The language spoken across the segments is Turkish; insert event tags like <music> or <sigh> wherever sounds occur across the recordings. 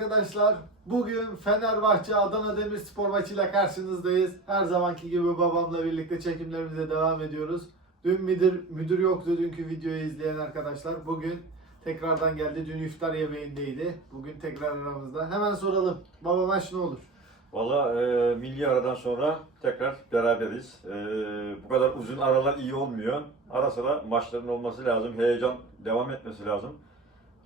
arkadaşlar. Bugün Fenerbahçe Adana Demirspor maçıyla karşınızdayız. Her zamanki gibi babamla birlikte çekimlerimize devam ediyoruz. Dün müdür, müdür yoktu dünkü videoyu izleyen arkadaşlar. Bugün tekrardan geldi. Dün iftar yemeğindeydi. Bugün tekrar aramızda. Hemen soralım. Baba maç ne olur? Valla e, milli aradan sonra tekrar beraberiz. E, bu kadar uzun aralar iyi olmuyor. Ara sıra maçların olması lazım. Heyecan devam etmesi lazım.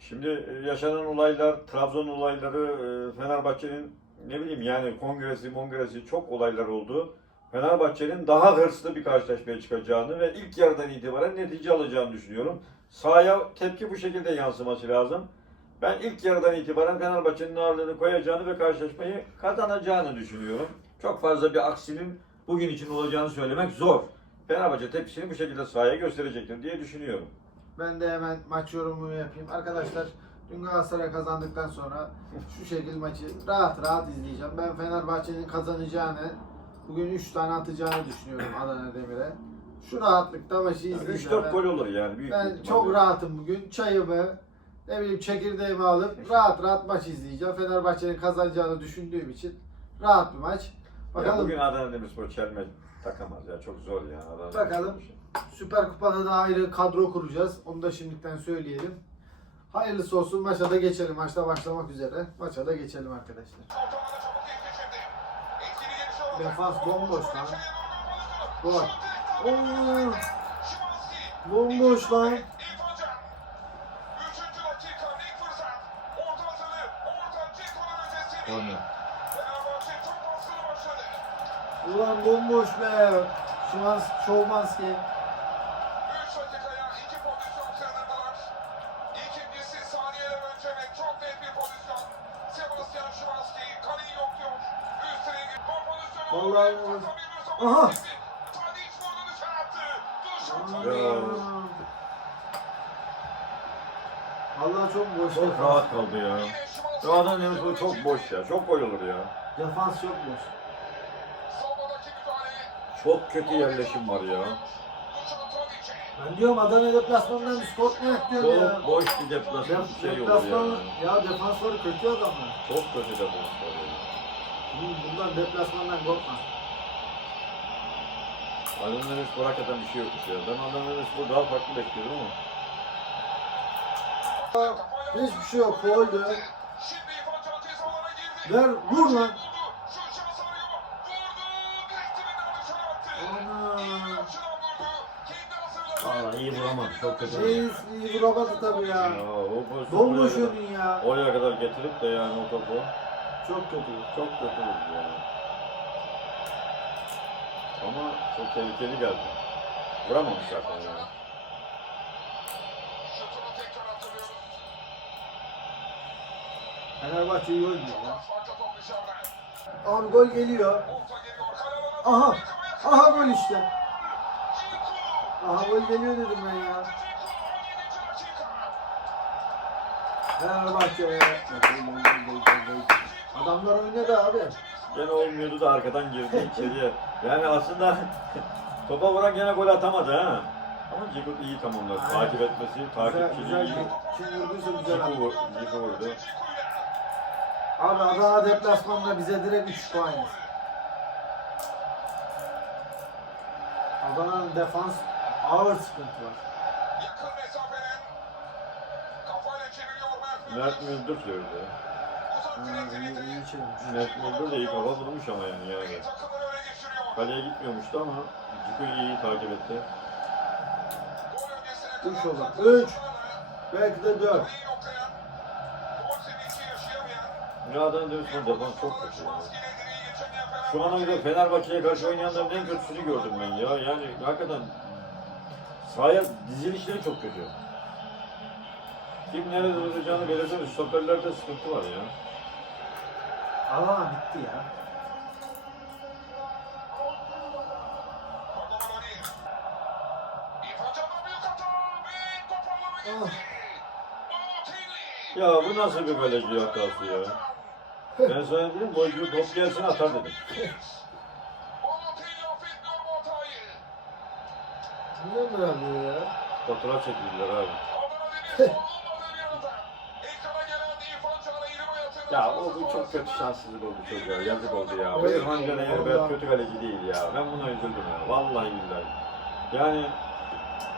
Şimdi e, yaşanan olaylar, Trabzon olayları, e, Fenerbahçe'nin ne bileyim yani kongresi, mongresi çok olaylar oldu. Fenerbahçe'nin daha hırslı bir karşılaşmaya çıkacağını ve ilk yarıdan itibaren netice alacağını düşünüyorum. Sahaya tepki bu şekilde yansıması lazım. Ben ilk yarıdan itibaren Fenerbahçe'nin ağırlığını koyacağını ve karşılaşmayı kazanacağını düşünüyorum. Çok fazla bir aksinin bugün için olacağını söylemek zor. Fenerbahçe tepkisini bu şekilde sahaya gösterecektir diye düşünüyorum. Ben de hemen maç yorumumu yapayım. Arkadaşlar dün Galatasaray kazandıktan sonra şu şekil maçı rahat rahat izleyeceğim. Ben Fenerbahçe'nin kazanacağını, bugün 3 tane atacağını düşünüyorum Adana Demir'e. Şu rahatlıkta maçı izleyeceğim. 3-4 Ben- gol olur yani. Büyük Ben çok rahatım bugün. Çayımı, ne bileyim çekirdeğimi alıp rahat rahat maç izleyeceğim. Fenerbahçe'nin kazanacağını düşündüğüm için rahat bir maç. Ya Bakalım bugün Adana Demirspor çelme takamaz ya. Çok zor ya. Adana Bakalım. Süper Kupa'da da ayrı kadro kuracağız. Onu da şimdiden söyleyelim. Hayırlısı olsun. Maça da geçelim. Maçta başlamak üzere. Maça da geçelim arkadaşlar. Defans bomboş lan. Gol. Oo, bomboş lan. Korner. Ulan bomboş be. Şumans, Şovmanski. Vallahi Aha. Ya. Vallahi çok boş. Çok rahat kaldı ya. Şu Demirspor çok boş ya. Çok gol olur ya. Defans çok boş. Çok kötü yerleşim var ya. Ben diyorum Adana deplasmanından bir skor mu yak diyorum ya. Çok boş bir deplasman Dep- şey olur deplasman, ya. ya defansları kötü adamlar. Çok kötü deplasman. ya. Bunun- Bundan deplasmandan korkma. Adana Demirspor hakikaten bir şey yokmuş ya. Ben Adana Demirspor daha farklı bekliyordum ama. Hiçbir şey yok. Foul'dü. Ver, vur lan. Valla iyi vuramadı. Çok kötü. Şey, iyi vuramadı tabii ya. Ya o pozisyon Bomboş oraya kadar- önün ya. Oraya kadar getirip de yani o topu Çok kötü. çok kötü vurdu yani. Ama çok tehlikeli geldi. Vuramamış zaten yani. Fenerbahçe iyi oynuyor ya. Abi gol geliyor. Aha. Aha gol işte. Aha gol geliyor dedim ben ya. Fenerbahçe. Adamlar oynadı abi. Gene olmuyordu da arkadan girdi içeriye. Yani aslında <laughs> topa vuran gene gol atamadı ha. Ama Ciku iyi tamamladı. Aynen. Takip etmesi, takipçiliği iyi. Kim vurduysa güzel Ciku, Ciku vurdu. Abi Adana deplasmanında bize direkt 3 puan yaz. Adana'nın defans ağır sıkıntı var. Mert Müldür gördü. Ha, iyi, iyi çevirmiş. Mert Müldür de iyi kafa vurmuş ama yani. yani. Kaleye gitmiyormuştu ama Ciku iyi takip etti. 3 olur. 3. Belki de 4. Ya Adana Demirspor defans çok kötü. Şu ana kadar Fenerbahçe'ye karşı oynayanların en kötüsünü gördüm ben ya. Yani hakikaten sahaya dizilişleri çok kötü. Kim nerede duracağını belirtemez. Stoperlerde sıkıntı var ya. Adana bitti ya. Ah. Ya bu nasıl bir kaleci hatası ya? Ben sana dedim golcü top gelsin atar dedim. Niye oluyor ya? Fotoğraf çekildiler abi. Ya o bu çok kötü şanssızlık oldu çocuğa. Yazık oldu ya. Bu Evet. İrfan Caner Vallahi. böyle kötü kaleci değil ya. Ben buna üzüldüm ya. Vallahi billahi. Yani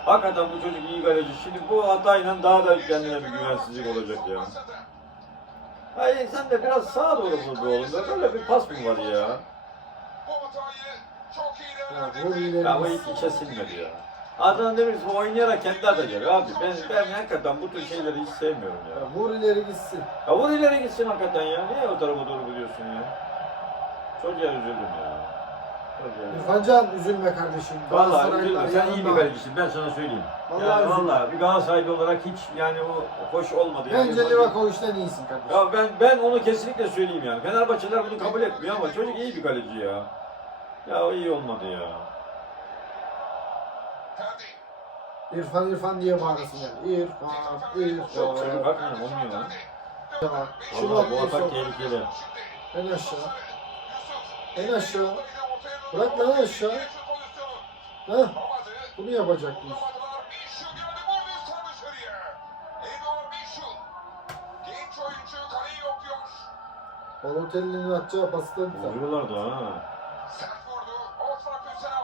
hakikaten bu çocuk iyi kaleci. Şimdi bu hatayla daha da kendine bir güvensizlik olacak ya. Hayır sen de biraz sağa doğru vur be oğlum. Böyle bir pas mı var ya? Çok Ya, bu hiç içe ya. Adana Demirspor oynayarak kendi atacak abi. Ben, ben hakikaten bu tür şeyleri hiç sevmiyorum ya. Ya vur ileri gitsin. Ya vur ileri gitsin hakikaten ya. Niye o tarafa doğru gidiyorsun ya? Çocuğa üzüldüm ya. Çocuğa üzüldüm. İrfan Can üzülme kardeşim. Vallahi üzülme. Sen iyi bir kalecisin. Ben sana söyleyeyim. Vallahi yani üzülme. vallahi bir Galatasaraylı olarak hiç yani o hoş olmadı. Yani. Bence Livakovic'den iyisin kardeşim. Ya ben ben onu kesinlikle söyleyeyim yani. Fenerbahçeliler bunu kabul etmiyor ama çocuk iyi bir kaleci ya. Ya o iyi olmadı ya. İrfan İrfan diye bağırasın yani. İrfan, Yok çocuk İrfan. hakikaten olmuyor lan. Tamam. Şu Vallahi bu atak tehlikeli. En aşağı. En aşağı. Bırak lan aşağı. Heh, bunu yokluyor. Balotelli'nin atacağı pastan tutar. Vuruyorlar da ha.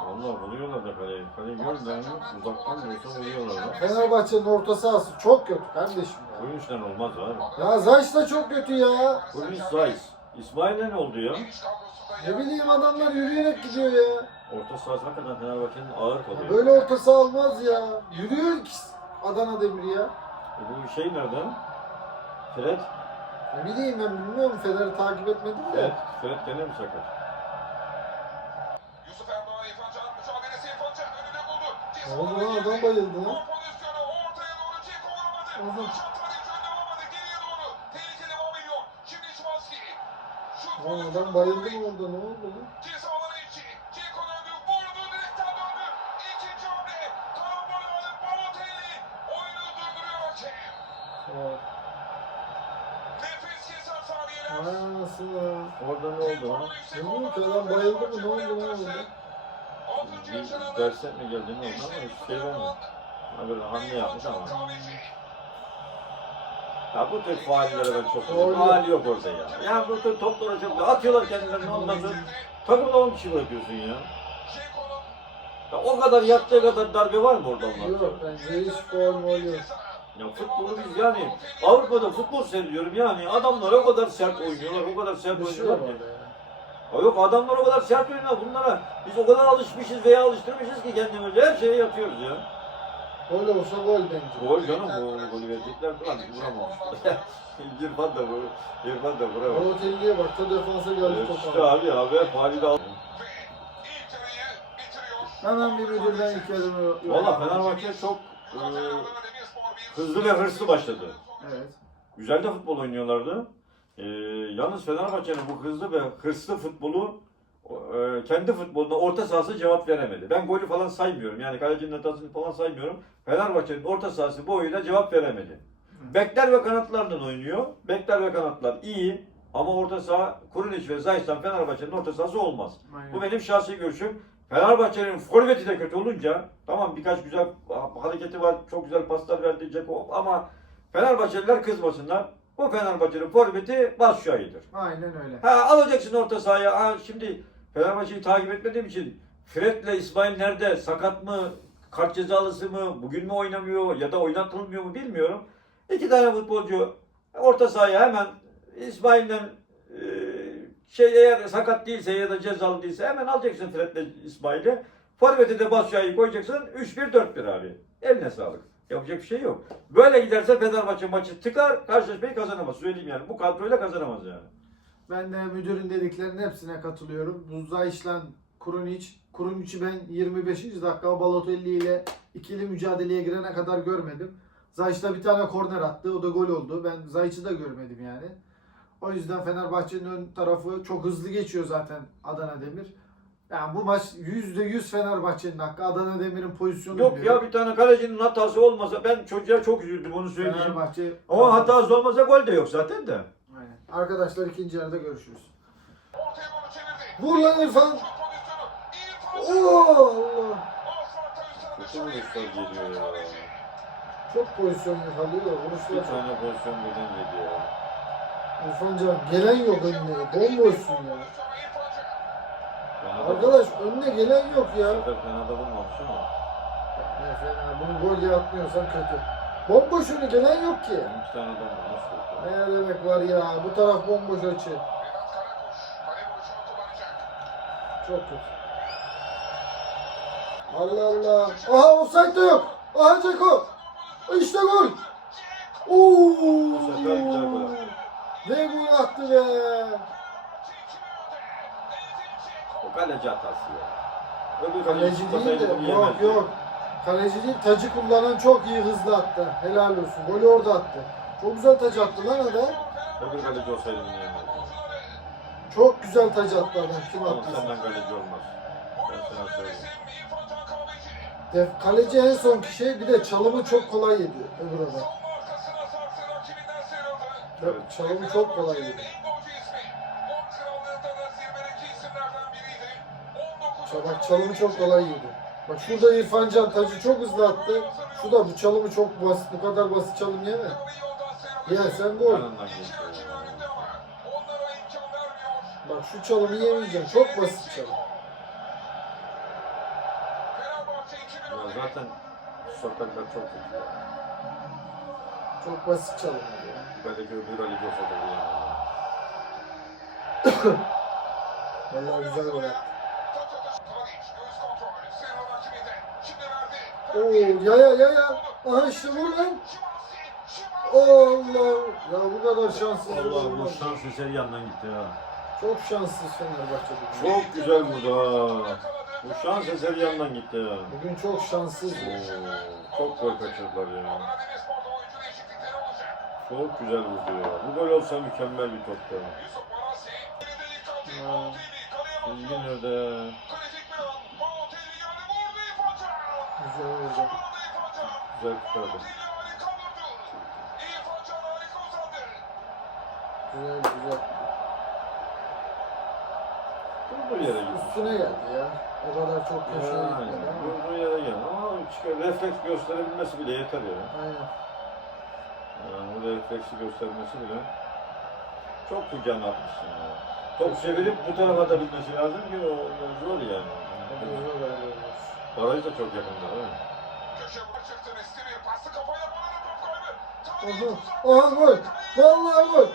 Vallahi vuruyorlar da kaleyi. Kaleyi mi? Uzaktan olsa vuruyorlar da. Fenerbahçe'nin orta sahası çok kötü kardeşim ya. Kurunç'tan olmaz abi. Ya Zayç da çok kötü ya. Kurunç Zayis. İsmail'e ne oldu ya? Ne bileyim adamlar yürüyerek gidiyor ya. Orta sahası hakikaten Fenerbahçe'nin ağır kalıyor. Böyle orta saha olmaz ya. Yürüyor ikisi. Adana Demir ya. E bu şey nerede? Fred? Ne bileyim ben bilmiyorum Fener'i takip etmedim de. Fred gene mi sakat? Yusuf Erdoğan İrfan Can mücadelesi İrfan Can önünde buldu. Ne oldu lan girdi. adam bayıldı lan. pozisyonu ortaya doğru Ceko vuramadı. Lan adam bayıldı mı orada ne oldu lan? Ceza alanı içi. Ceko döndü. Vurdu. Direkten döndü. İkinci hamle. Karambol alıp Balotelli. Oyunu durduruyor hakem. Aa, Nefes kesen saniyeler. Vay anasını. Orada ne oldu lan? Bilmiyorum ki adam bayıldı mı, ne oldu, ne oldu? Altıncı Bir derset mi geldi ne oldu ama hiç şey vermedi. Ha böyle hamle yapmış ama. Ya bu tür faallere ben çok Doğru. Faal yok orada ya. Ya bu tür toplara çok atıyorlar kendilerini sonra takımda 10 kişi bırakıyorsun ya. Ya o kadar yaptığı kadar darbe var mı orada onlarda? Yok bence hiç faul mol yok. Ya futbolu biz yani Avrupa'da futbol seyrediyorum yani adamlar o kadar sert oynuyorlar, o kadar sert oynuyorlar ki. Ya yok adamlar o kadar sert oynuyor bunlara. Biz o kadar alışmışız veya alıştırmışız ki kendimizi her şeye yatıyoruz ya. Gol olsa gol bence. Gol canım bu golü verecekler lan vuramamış. <laughs> İrfan da vur, İrfan da vuramamış. Balotelli'ye bak ta defansa geldi Evet, top işte abi abi faali de al. Hemen bir müdürden ilk yarımı Valla Fenerbahçe çok e, hızlı ve hırslı başladı. Evet. Güzel de futbol oynuyorlardı. E, yalnız Fenerbahçe'nin bu hızlı ve hırslı futbolu kendi futboluna orta sahası cevap veremedi. Ben golü falan saymıyorum. Yani kalecinin hatasını falan saymıyorum. Fenerbahçe'nin orta sahası bu oyuna cevap veremedi. Bekler ve kanatlardan oynuyor. Bekler ve kanatlar iyi. Ama orta saha Kurunic ve Zayt'tan Fenerbahçe'nin orta sahası olmaz. Aynen. Bu benim şahsi görüşüm. Fenerbahçe'nin forveti de kötü olunca tamam birkaç güzel hareketi var, çok güzel paslar verdi Ceko ama Fenerbahçeliler kızmasınlar. Bu Fenerbahçe'nin forveti Batshuayi'dir. Aynen öyle. Ha alacaksın orta sahaya. Ha, şimdi Fenerbahçe'yi takip etmediğim için Fred'le İsmail nerede? Sakat mı? Kart cezalısı mı? Bugün mü oynamıyor ya da oynatılmıyor mu bilmiyorum. İki tane futbolcu orta sahaya hemen İsmail'le e, şey eğer sakat değilse ya da cezalı değilse hemen alacaksın Fred'le İsmail'i. Forvet'e de Batshuayi'yi koyacaksın. 3-1-4-1 abi. Eline sağlık. Yapacak bir şey yok. Böyle giderse Fenerbahçe maçı tıkar, karşılaşmayı kazanamaz. Söyleyeyim yani. Bu kadroyla kazanamaz yani. Ben de müdürün dediklerinin hepsine katılıyorum. Zayç'la Kurunic. Kurunic'i ben 25. dakika Balotelli ile ikili mücadeleye girene kadar görmedim. Zayç'ta bir tane korner attı. O da gol oldu. Ben Zayç'ı da görmedim yani. O yüzden Fenerbahçe'nin ön tarafı çok hızlı geçiyor zaten Adana Demir. Yani bu maç %100 Fenerbahçe'nin hakkı. Adana Demir'in pozisyonu Yok bile ya bir tane kalecinin hatası olmasa ben çocuğa çok üzüldüm onu söyleyeyim. Fenerbahçe Ama hatası olmasa gol de yok zaten de. Arkadaşlar ikinci yarıda görüşürüz. Vur lan İrfan. Oo Allah. Kösel vuruşlar geliyor ya. Çok pozisyon yakalıyor. Bir Vuruşlar çok. tane pozisyon birden ya. İrfan Can gelen yok önüne. Bomboşsun ya. Da- Arkadaş önüne gelen yok Bu ya. sefer fena da vurmamış ama. Ne fena. Bunu gol atmıyorsan kötü. Bomboş önü gelen yok ki. 12 tane adam var. Ne demek var ya. Bu taraf bomboş açı. Çok kötü. Allah Allah. Aha offside de yok. Aha Ceko. İşte gol. Oo. Ne gol attı be. O kaleci hatası ya. Öbür kaleci Kaleci değil de yok yok. Kaleci değil tacı kullanan çok iyi hızlı attı. Helal olsun. Golü orada attı. Çok güzel taç attı lan adam. Öbür kaleci olsaydı bunu yemezdi. Çok güzel taç attı adam. Kim Ama attıysa. senden kaleci olmaz. Ben sana söyleyeyim. Def, kaleci en son kişi bir de çalımı çok kolay yedi öbür adam. Evet. Çalımı çok kolay yedi. Bak çalımı çok kolay yedi. Bak şurada İrfan Can tacı çok hızlı attı. Şurada bu çalımı çok basit. Bu kadar basit çalım yeme. Yersen gol. Yanından geçti. Bak şu çalımı yemeyeceksin. Çok basit çalım. Ya zaten sokaklar çok kötü ya. Çok basit çalım. ya. Belki öbür kaleci olsa da bu yemezdi. Vallahi güzel gol attı. Oo ya ya ya ya. Aha işte vur lan. Allah. Ya bu kadar şanssız Allah bu şans eseri yandan gitti ya. Çok şanssız Fenerbahçe bugün. Çok güzel vurdu ha. Bu şans eseri yandan gitti ya. Bugün çok şanssız. Oo, çok gol kaçırdılar ya. Çok güzel vurdu ya. Bu gol olsa mükemmel bir toptu. Bilgi nerede? Güzel olacak. Güzel tutardı. Güzel güzel. Durduğu yere gitti. Üstüne geldi ya. O kadar çok köşeye Yani, gitmedi ama. durduğu yere geldi ama çıkar, refleks gösterebilmesi bile yeter ya. Aynen. Yani o refleksi göstermesi bile çok kucağına atmışsın ya. Top çevirip bu tarafa da bilmesi lazım ki o o zor yani. O da zor oluyor. Baraj da çok yakında değil mi? Aha, aha gol. Vallahi gol.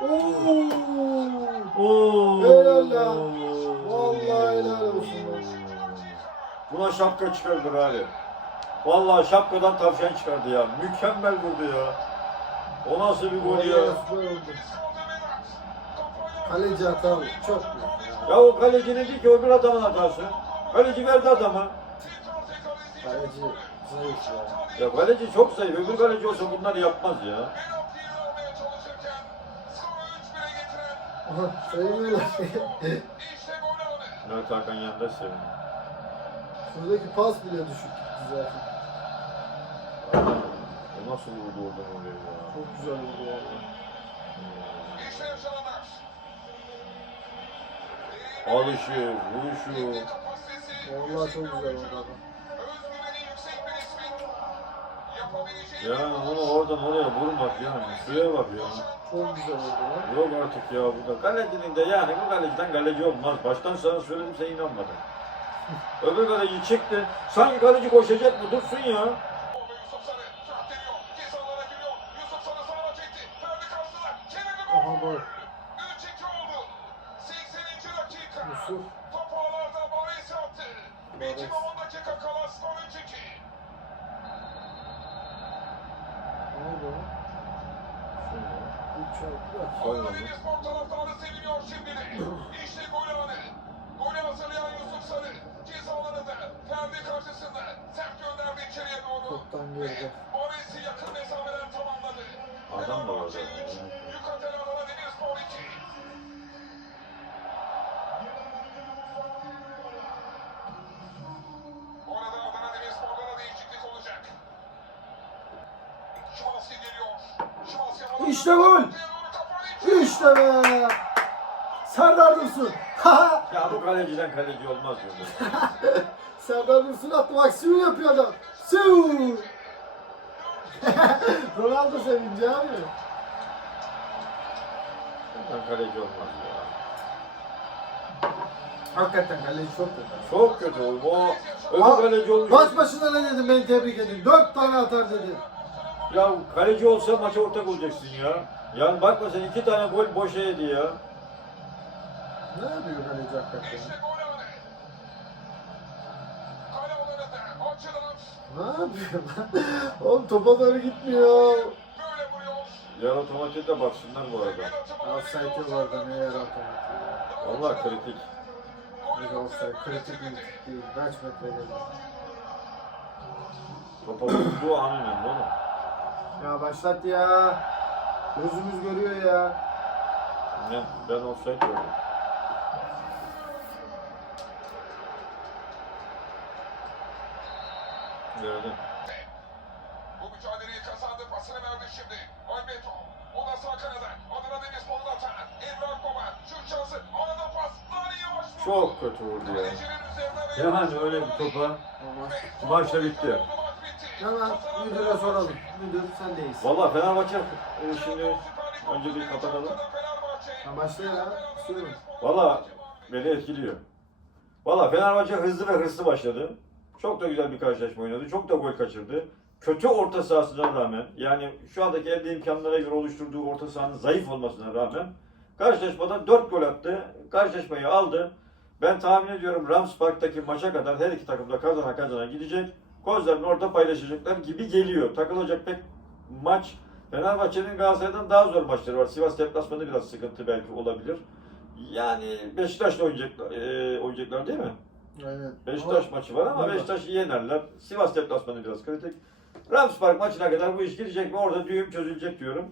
Oo. Oo. Helal lan. Vallahi helal olsun lan. Buna şapka çıkardı abi. Vallahi şapkadan tavşan çıkardı ya. Mükemmel vurdu ya. O nasıl bir gol ya? Kaleci hatalı. Çok büyük. Ya o kalecinin değil ki öbür adamın hatası. Kaleci verdi adama. Kaleci zayıf ya. Ya kaleci çok zayıf. Öbür kaleci olsa bunları yapmaz ya. Aha sayılmıyorlar. Mehmet Hakan yanında sevindi. Şuradaki pas bile düşük gitti zaten. O nasıl vurdu oradan oraya ya? Çok güzel oldu valla. Alışı, vuruşu. Vallahi çok güzel oldu adam. Ya onu oradan oraya vurmak yani. Şuraya bak ya. Çok güzel oldu lan. Yok artık ya bu da. Kalecinin de yani bu kaleciden kaleci olmaz. Baştan sana söyledim sen inanmadın. <laughs> Öbür kaleci çıktı. Sanki kaleci koşacak mı? Dursun ya. Aha gol. Yusuf. Top ağlarda Barış attı. Barış. Bitim 10 dakika kala skor 3-2. Ne oldu lan? Üç çarpı taraftarı seviniyor şimdi de. İşte gol anı. Golü hazırlayan Yusuf Sarı. Ceza alanında. Ferdi karşısında. Sert gönderdi içeriye doğru. Toptan geride. Barış'ı yakın mesafeden tamamladı. Adam da var Fenerbahçe zaten. üç, Yukatel Adana Demirspor 2. İşte gol. İşte be. Serdar Dursun. Ya bu kaleciden kaleci olmaz diyorum. <laughs> Serdar Dursun attı. Bak siu yapıyor adam. Siu. <laughs> Ronaldo sevinci abi. hakikaten kaleci olmaz ya. Hakikaten kaleci çok kötü. Çok kötü oğlum. O öbür Aa, kaleci olmuş. Maç başında ne dedim beni tebrik edin. Dört tane atar dedi. Ya kaleci olsa maça ortak olacaksın ya. Yani bakma sen iki tane gol boşa yedi ya. Ne yapıyor kaleci hakikaten? Ne yapıyor lan? <laughs> Oğlum topa doğru gitmiyor. Yarı otomatik de baksınlar bu arada. Bir Offside yok orada ne yer otomatik. Vallahi kritik. Bir offside kritik mi değil. Kaç metre geldi. Topa vurduğu an önemli oğlum. Ya başlat ya. Gözümüz görüyor ya. Ben, ben offside gördüm. Gördüm. Bu mücadeleyi kazandı. Pasını verdi şimdi. Alberto. O da sağ kanada. Adana Demirspor'un atağı. Emrah Baba. Şut şansı. Arada pas. Nani yavaş vurdu. Çok kötü vurdu ya. Yani öyle bir topa maç da bitti. Hemen müdüre soralım. Müdür sen deyiz. Valla Fenerbahçe e, şimdi önce bir kapatalım. Ha başla ya. Sürün. Valla beni etkiliyor. Valla Fenerbahçe hızlı ve hırslı başladı. Çok da güzel bir karşılaşma oynadı. Çok da gol kaçırdı. Kötü orta sahasına rağmen yani şu andaki elde imkanlara göre oluşturduğu orta sahanın zayıf olmasına rağmen karşılaşmada 4 gol attı. Karşılaşmayı aldı. Ben tahmin ediyorum Rams Park'taki maça kadar her iki takım da kazana kazana gidecek. Kozlarını orada paylaşacaklar gibi geliyor. Takılacak pek maç Fenerbahçe'nin Galatasaray'dan daha zor maçları var. Sivas deplasmanı biraz sıkıntı belki olabilir. Yani Beşiktaş'la oynayacaklar, e, oynayacaklar değil mi? Aynen. Beşiktaş maçı var ama Ama- Beşiktaş'ı yenerler. Sivas deplasmanı biraz kritik. Rams Park maçına kadar bu iş gidecek mi? Orada düğüm çözülecek diyorum.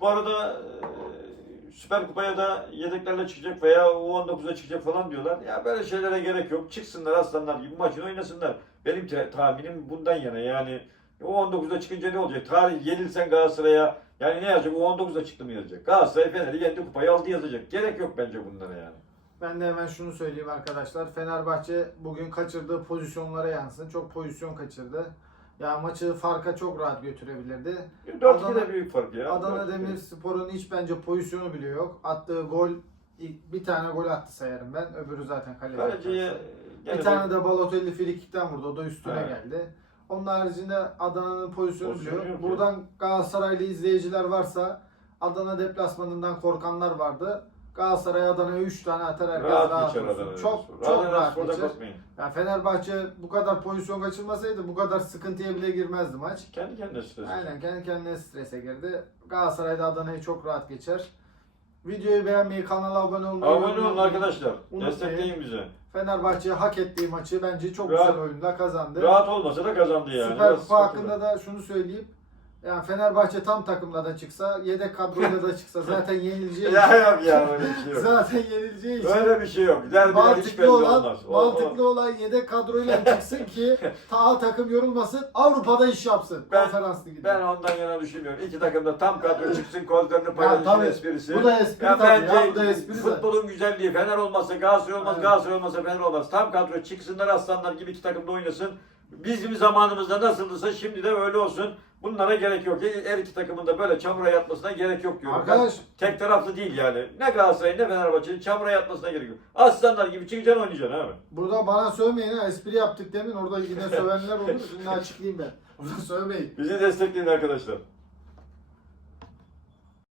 Bu arada e, Süper Kupa'ya da yedeklerle çıkacak veya U19'a çıkacak falan diyorlar. Ya böyle şeylere gerek yok. Çıksınlar aslanlar gibi maçını oynasınlar. Benim te- tahminim bundan yana yani U19'da çıkınca ne olacak? Tarih yenilsen Galatasaray'a yani ne yazacak? U19'da çıktı mı yazacak? Galatasaray Fener'i yendi kupayı aldı yazacak. Gerek yok bence bunlara yani. Ben de hemen şunu söyleyeyim arkadaşlar. Fenerbahçe bugün kaçırdığı pozisyonlara yansın. Çok pozisyon kaçırdı. Ya maçı farka çok rahat götürebilirdi. 4 Adana- de büyük fark ya. Adana 4-2. Demirspor'un hiç bence pozisyonu bile yok. Attığı gol bir tane gol attı sayarım ben. Öbürü zaten kaleci. Kaleciye. Gene Bir tane de Balotelli frikikten vurdu. O da üstüne Evet. geldi. Onun haricinde Adana'nın pozisyonu Pozisyonu yok Buradan Galatasaraylı izleyiciler varsa Adana deplasmanından korkanlar vardı. Galatasaray Adana'ya 3 tane atar herkes rahat, rahat geçer olsun. Adana Çok çok rahat geçer. korkmayın. Yani Fenerbahçe bu kadar pozisyon kaçırmasaydı bu kadar sıkıntıya bile girmezdi maç. Kendi kendine stres. Aynen kendi kendine strese girdi. Galatasaray'da Adana'yı çok rahat geçer. Videoyu beğenmeyi, kanala abone olmayı Abone olun unutmayın. arkadaşlar. Unutmayın. Destekleyin bizi. Fenerbahçe hak ettiği maçı bence çok Rahat- güzel oyunla kazandı. Rahat olmasa da kazandı yani. Süper Biraz Kupa hakkında da şunu söyleyeyim. Yani Fenerbahçe tam takımla da çıksa, yedek kadroyla da çıksa <laughs> zaten yenileceği için. Ya yok ya öyle bir şey yok. zaten yenileceği için. Öyle bir şey yok. Derbiler hiç belli olan, olmaz. O- o- mantıklı olan yedek kadroyla <laughs> çıksın ki ta takım yorulmasın, Avrupa'da iş yapsın. Ben- Konferans liginde. Ben ondan yana düşünmüyorum. İki takım da tam kadro çıksın, kozlarını tabii. paylaşsın esprisi. Bu da espri Ya tabii ya, bu da espri futbolun güzelliği Fener olmazsa Galatasaray olmaz, Evet. Galatasaray olmazsa Fener olmaz. Tam kadro çıksınlar aslanlar gibi iki takım da oynasın. Bizim zamanımızda nasıldıysa şimdi de öyle olsun. Bunlara gerek yok. Her iki takımın da böyle çamura yatmasına gerek yok diyorum. Arkadaş Tek taraflı değil yani. Ne Galatasaray ne Fenerbahçe'nin çamura yatmasına gerek yok. Aslanlar gibi çıkacaksın oynayacaksın abi. burada bana sövmeyin ha espri yaptık demin orada yine sövenler olur. Şimdi <laughs> açıklayayım ben. Burada sövmeyin. Bizi destekleyin arkadaşlar.